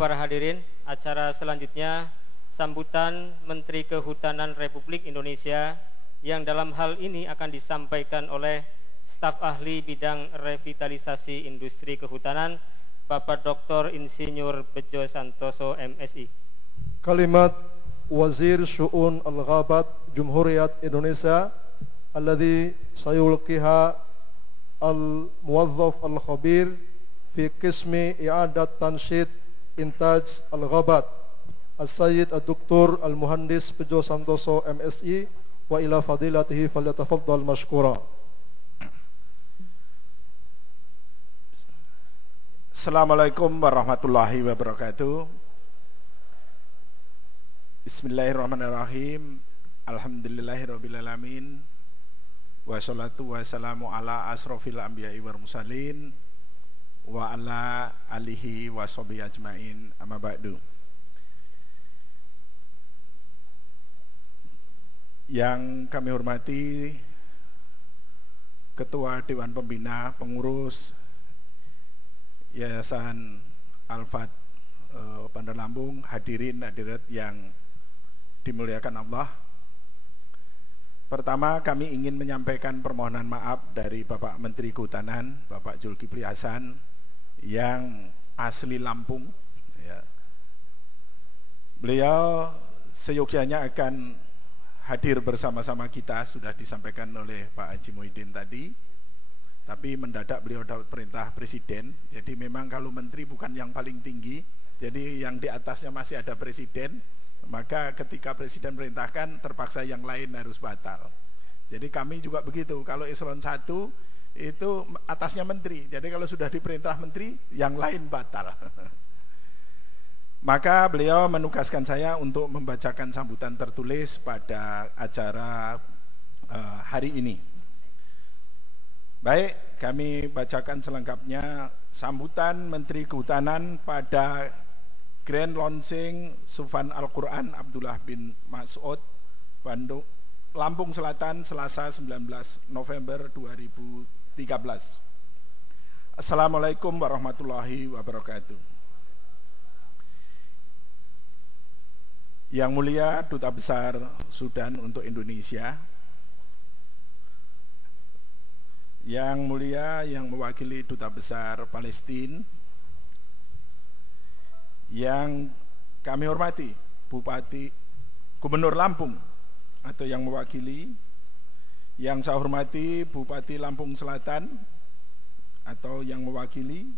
para hadirin, acara selanjutnya sambutan Menteri Kehutanan Republik Indonesia yang dalam hal ini akan disampaikan oleh staf ahli bidang revitalisasi industri kehutanan Bapak Dr. Insinyur Bejo Santoso MSI. Kalimat Wazir Syu'un Al-Ghabat Jumhuriyat Indonesia alladhi sayulqiha al-muwazzaf al-khabir fi qismi i'adat tanshid intaj al-ghabat As-Sayyid Ad-Doktor Al-Muhandis Bejo Santoso MSI wa ila fadilatihi falyatafaddal mashkura. Assalamualaikum warahmatullahi wabarakatuh. Bismillahirrahmanirrahim. Alhamdulillahirrabbilalamin. Wassalatu wassalamu ala asrofil anbiya'i wal mursalin wa ala alihi wa sahbihi ajmain, amma ba'du. Yang kami hormati Ketua Dewan Pembina Pengurus Yayasan Al-Fat Bandar Lampung, hadirin hadirat yang dimuliakan Allah. Pertama, kami ingin menyampaikan permohonan maaf dari Bapak Menteri Kehutanan, Bapak Zulkifli Hasan, yang asli Lampung. Ya. Beliau seyogyanya akan hadir bersama-sama kita, sudah disampaikan oleh Pak Haji Muhyiddin tadi. Tapi mendadak beliau dapat perintah Presiden. Jadi memang kalau Menteri bukan yang paling tinggi, jadi yang di atasnya masih ada Presiden. Maka ketika Presiden perintahkan, terpaksa yang lain harus batal. Jadi kami juga begitu. Kalau eselon 1 itu atasnya Menteri. Jadi kalau sudah diperintah Menteri, yang lain batal. Maka beliau menugaskan saya untuk membacakan sambutan tertulis pada acara hari ini. Baik, kami bacakan selengkapnya sambutan Menteri Kehutanan pada Grand Launching Sufan Al-Quran Abdullah bin Mas'ud, Bandung, Lampung Selatan, Selasa 19 November 2013. Assalamualaikum warahmatullahi wabarakatuh. Yang mulia Duta Besar Sudan untuk Indonesia, yang mulia yang mewakili Duta Besar Palestina, yang kami hormati Bupati Gubernur Lampung atau yang mewakili, yang saya hormati Bupati Lampung Selatan atau yang mewakili,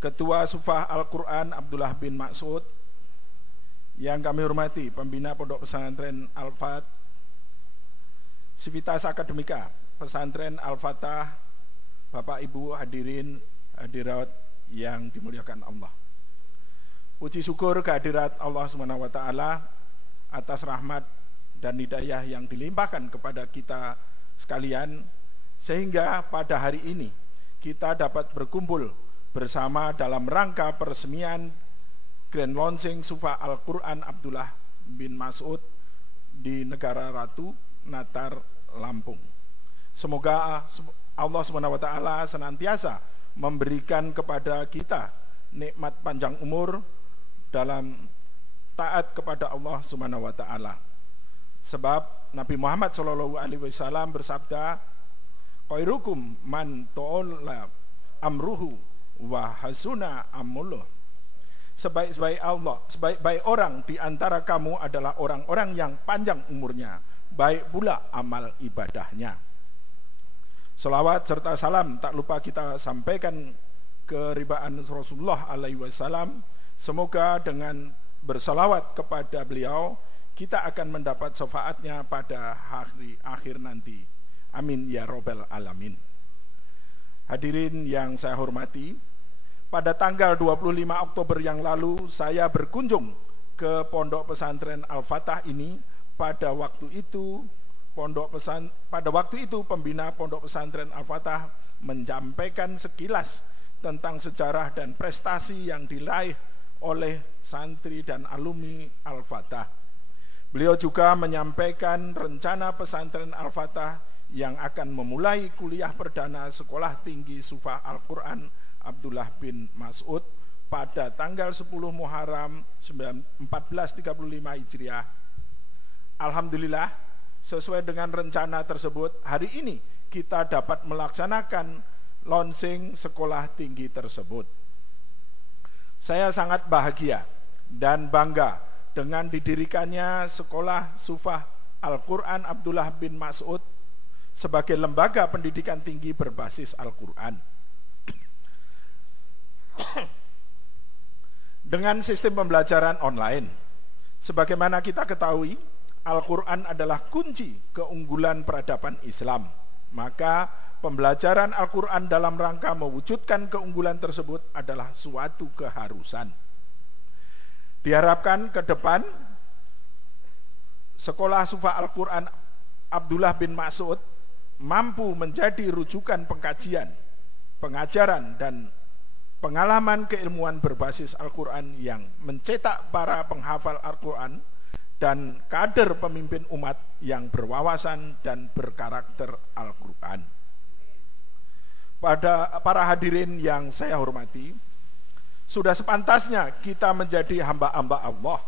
Ketua Sufah Al-Quran Abdullah bin Mas'ud, yang kami hormati Pembina Pondok Pesantren Al-Fat, Sivitas Akademika Pesantren Al-Fatah, Bapak Ibu hadirin hadirat yang dimuliakan Allah. Puji syukur kehadirat Allah SWT atas rahmat dan hidayah yang dilimpahkan kepada kita sekalian, sehingga pada hari ini kita dapat berkumpul bersama dalam rangka peresmian Grand Launching Sufa Al-Quran Abdullah bin Mas'ud di Negara Ratu Natar, Lampung. Semoga Allah SWT senantiasa memberikan kepada kita nikmat panjang umur dalam taat kepada Allah SWT. Sebab Nabi Muhammad SAW bersabda, khairukum man ta'ala amruhu wa hasuna amuluh. Sebaik-baik orang di antara kamu adalah orang-orang yang panjang umurnya, baik pula amal ibadahnya. Selawat serta salam tak lupa kita sampaikan keribaan Rasulullah alaihi wasallam. Semoga dengan bersalawat kepada beliau kita akan mendapat syafaatnya pada hari akhir nanti. Amin ya robbal alamin. Hadirin yang saya hormati, pada tanggal 25 Oktober yang lalu saya berkunjung ke Pondok Pesantren Al-Fatah ini. Pada waktu itu pembina Pondok Pesantren Al-Fatah menyampaikan sekilas tentang sejarah dan prestasi yang diraih oleh santri dan alumni Al-Fatah. Beliau juga menyampaikan rencana pesantren Al-Fatah yang akan memulai kuliah perdana Sekolah Tinggi Sufah Al-Quran Abdullah bin Mas'ud pada tanggal 10 Muharram 1435 Hijriah. Alhamdulillah, sesuai dengan rencana tersebut, hari ini kita dapat melaksanakan launching sekolah tinggi tersebut. Saya sangat bahagia dan bangga dengan didirikannya Sekolah Sufah Al-Quran Abdullah bin Mas'ud sebagai lembaga pendidikan tinggi berbasis Al-Quran. Dengan sistem pembelajaran online, sebagaimana kita ketahui, Al-Quran adalah kunci keunggulan peradaban Islam. Maka pembelajaran Al-Quran dalam rangka mewujudkan keunggulan tersebut adalah suatu keharusan. Diharapkan ke depan Sekolah Sufah Al-Quran Abdullah bin Mas'ud mampu menjadi rujukan pengkajian, pengajaran, dan pengalaman keilmuan berbasis Al-Quran yang mencetak para penghafal Al-Quran dan kader pemimpin umat yang berwawasan dan berkarakter Al-Quran. Pada para hadirin yang saya hormati, sudah sepantasnya kita menjadi hamba-hamba Allah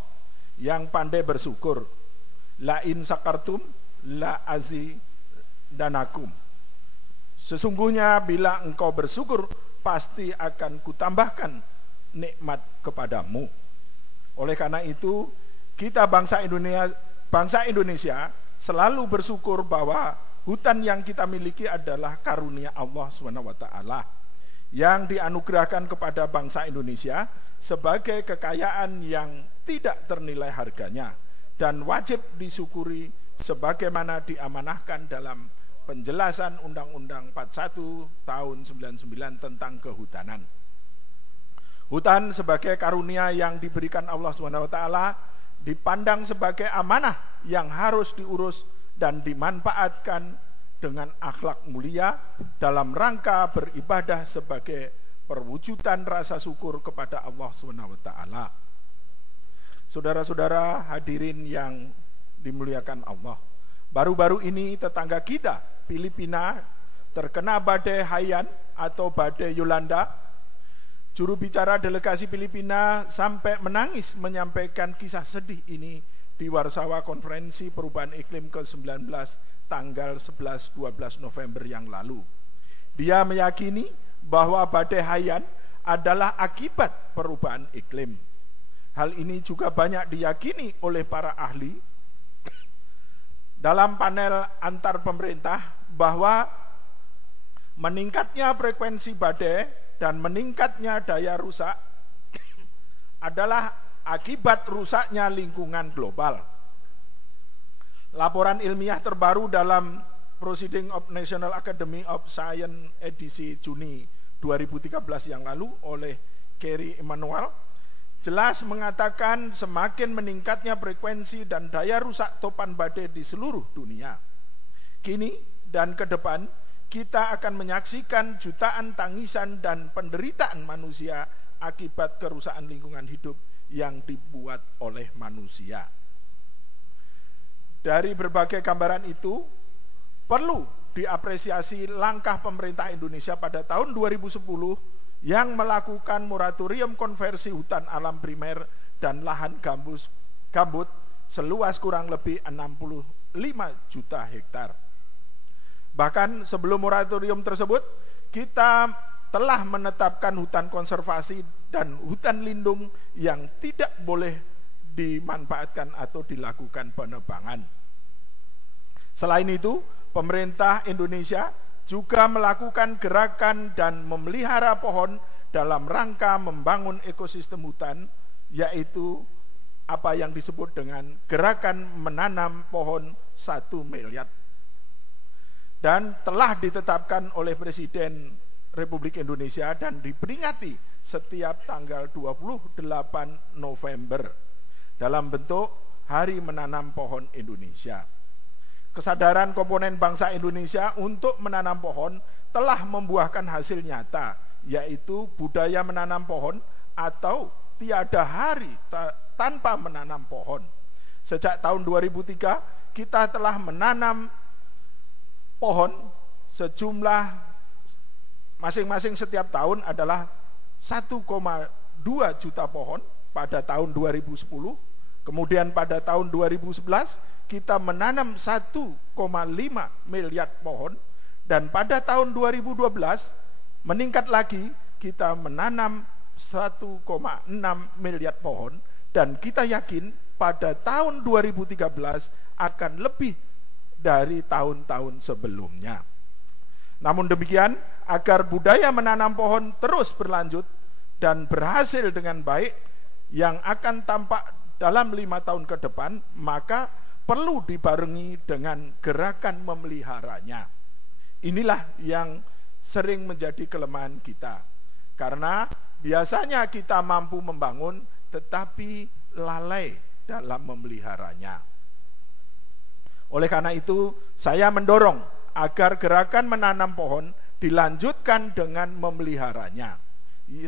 yang pandai bersyukur. La in sakartum la azidanakum. Sesungguhnya bila engkau bersyukur, pasti akan kutambahkan nikmat kepadamu. Oleh karena itu, kita bangsa Indonesia selalu bersyukur bahwa hutan yang kita miliki adalah karunia Allah SWT yang dianugerahkan kepada bangsa Indonesia sebagai kekayaan yang tidak ternilai harganya dan wajib disyukuri sebagaimana diamanahkan dalam penjelasan Undang-Undang 41 tahun 99 tentang kehutanan. Hutan sebagai karunia yang diberikan Allah SWT dipandang sebagai amanah yang harus diurus dan dimanfaatkan dengan akhlak mulia dalam rangka beribadah sebagai perwujudan rasa syukur kepada Allah SWT. Saudara-saudara hadirin yang dimuliakan Allah, baru-baru ini tetangga kita, Filipina, terkena badai Haiyan atau badai Yolanda. Juru bicara delegasi Filipina sampai menangis menyampaikan kisah sedih ini di Warsawa Konferensi Perubahan Iklim ke-19 tanggal 11-12 November yang lalu. Dia meyakini bahwa badai Haiyan adalah akibat perubahan iklim. Hal ini juga banyak diyakini oleh para ahli dalam panel antar pemerintah bahwa meningkatnya frekuensi badai dan meningkatnya daya rusak adalah akibat rusaknya lingkungan global. Laporan ilmiah terbaru dalam Proceedings of National Academy of Science edisi Juni 2013 yang lalu oleh Kerry Emanuel jelas mengatakan semakin meningkatnya frekuensi dan daya rusak topan badai di seluruh dunia. Kini dan ke depan kita akan menyaksikan jutaan tangisan dan penderitaan manusia akibat kerusakan lingkungan hidup yang dibuat oleh manusia. Dari berbagai gambaran itu, perlu diapresiasi langkah pemerintah Indonesia pada tahun 2010 yang melakukan moratorium konversi hutan alam primer dan lahan gambut seluas kurang lebih 65 juta hektar. Bahkan sebelum moratorium tersebut, kita telah menetapkan hutan konservasi dan hutan lindung yang tidak boleh dimanfaatkan atau dilakukan penebangan. Selain itu, pemerintah Indonesia juga melakukan gerakan dan memelihara pohon dalam rangka membangun ekosistem hutan, yaitu apa yang disebut dengan gerakan menanam pohon 1 miliar. Dan telah ditetapkan oleh Presiden Republik Indonesia dan diperingati setiap tanggal 28 November dalam bentuk Hari Menanam Pohon Indonesia. Kesadaran komponen bangsa Indonesia untuk menanam pohon telah membuahkan hasil nyata, yaitu budaya menanam pohon atau tiada hari tanpa menanam pohon. Sejak tahun 2003 kita telah menanam pohon sejumlah masing-masing setiap tahun adalah 1,2 2 juta pohon pada tahun 2010. Kemudian pada tahun 2011 kita menanam 1,5 miliar pohon, dan pada tahun 2012 meningkat lagi, kita menanam 1,6 miliar pohon, dan kita yakin pada tahun 2013 akan lebih dari tahun-tahun sebelumnya. Namun demikian, agar budaya menanam pohon terus berlanjut dan berhasil dengan baik yang akan tampak dalam 5 tahun ke depan, maka perlu dibarengi dengan gerakan memeliharanya. Inilah yang sering menjadi kelemahan kita, karena biasanya kita mampu membangun tetapi lalai dalam memeliharanya. Oleh karena itu, saya mendorong agar gerakan menanam pohon dilanjutkan dengan memeliharanya,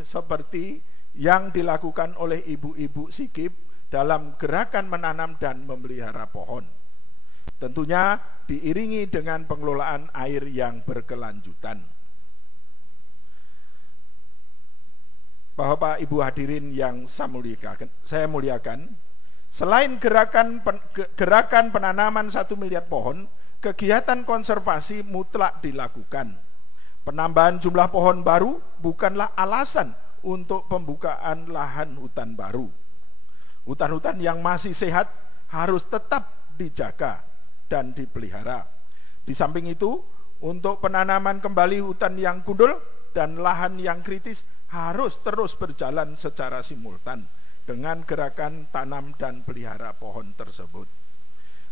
seperti yang dilakukan oleh ibu-ibu Sikip dalam gerakan menanam dan memelihara pohon. Tentunya diiringi dengan pengelolaan air yang berkelanjutan. Bapak Ibu hadirin yang saya muliakan, selain gerakan penanaman 1 miliar pohon, kegiatan konservasi mutlak dilakukan. Penambahan jumlah pohon baru bukanlah alasan untuk pembukaan lahan hutan baru. Hutan-hutan yang masih sehat harus tetap dijaga dan dipelihara. Di samping itu, untuk penanaman kembali hutan yang gundul dan lahan yang kritis harus terus berjalan secara simultan dengan gerakan tanam dan pelihara pohon tersebut.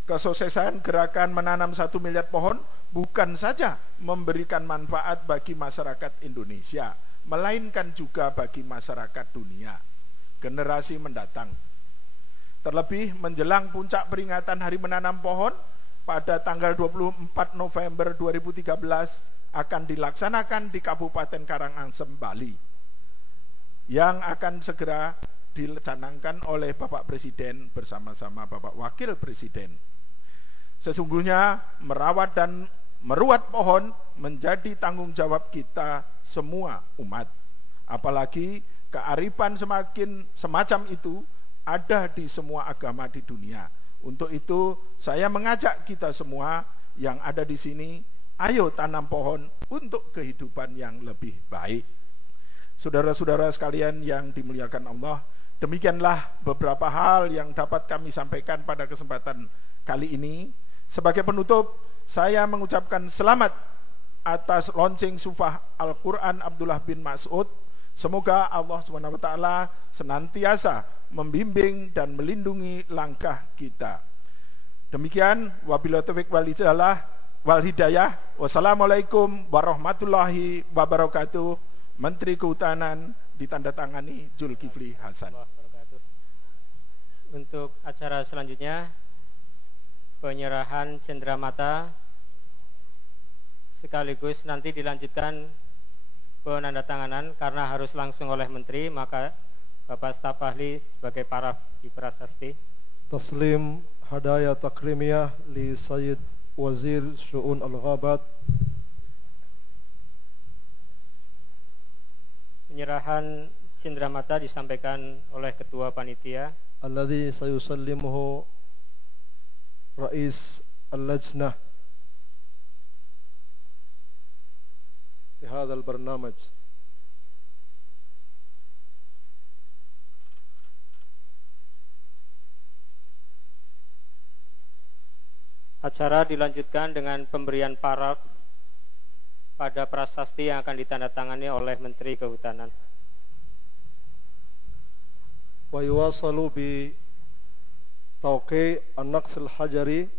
Kesuksesan gerakan menanam 1 miliar pohon bukan saja memberikan manfaat bagi masyarakat Indonesia, melainkan juga bagi masyarakat dunia, generasi mendatang. Terlebih menjelang puncak peringatan Hari Menanam Pohon pada tanggal 24 November 2013 akan dilaksanakan di Kabupaten Karangasem, Bali, yang akan segera dicanangkan oleh Bapak Presiden bersama-sama Bapak Wakil Presiden. Sesungguhnya merawat dan meruat pohon menjadi tanggung jawab kita semua umat. Apalagi kearifan semacam itu ada di semua agama di dunia. Untuk itu saya mengajak kita semua yang ada di sini, ayo tanam pohon untuk kehidupan yang lebih baik. Saudara-saudara sekalian yang dimuliakan Allah, demikianlah beberapa hal yang dapat kami sampaikan pada kesempatan kali ini. Sebagai penutup, saya mengucapkan selamat atas launching Sufah Al-Quran Abdullah bin Mas'ud. Semoga Allah SWT senantiasa membimbing dan melindungi langkah kita. Demikian, wabillahi taufiq wal hidayah. Wassalamualaikum warahmatullahi wabarakatuh. Menteri Kehutanan ditandatangani Zulkifli Hasan. Untuk acara selanjutnya, penyerahan cenderamata sekaligus nanti dilanjutkan penandatanganan, karena harus langsung oleh Menteri, maka Bapak Staf Ahli sebagai paraf diprasasti. Taslim hadaya takrimiyah li Sayyid Wazir Syu'un Al-Ghabat. Penyerahan cenderamata disampaikan oleh Ketua Panitia, alladhi sayusallimuhu Rais Al-Lajnah fi hadzal barnamaj. Acara dilanjutkan dengan pemberian paraf pada prasasti yang akan ditandatangani oleh Menteri Kehutanan. Wa yuwasalu bi tauqi an-naqs al-hajari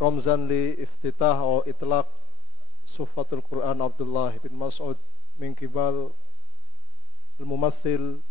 ramzan li iftitah wa itlaq Sufatul Quran Abdullah bin Mas'ud min kibal al-mumathil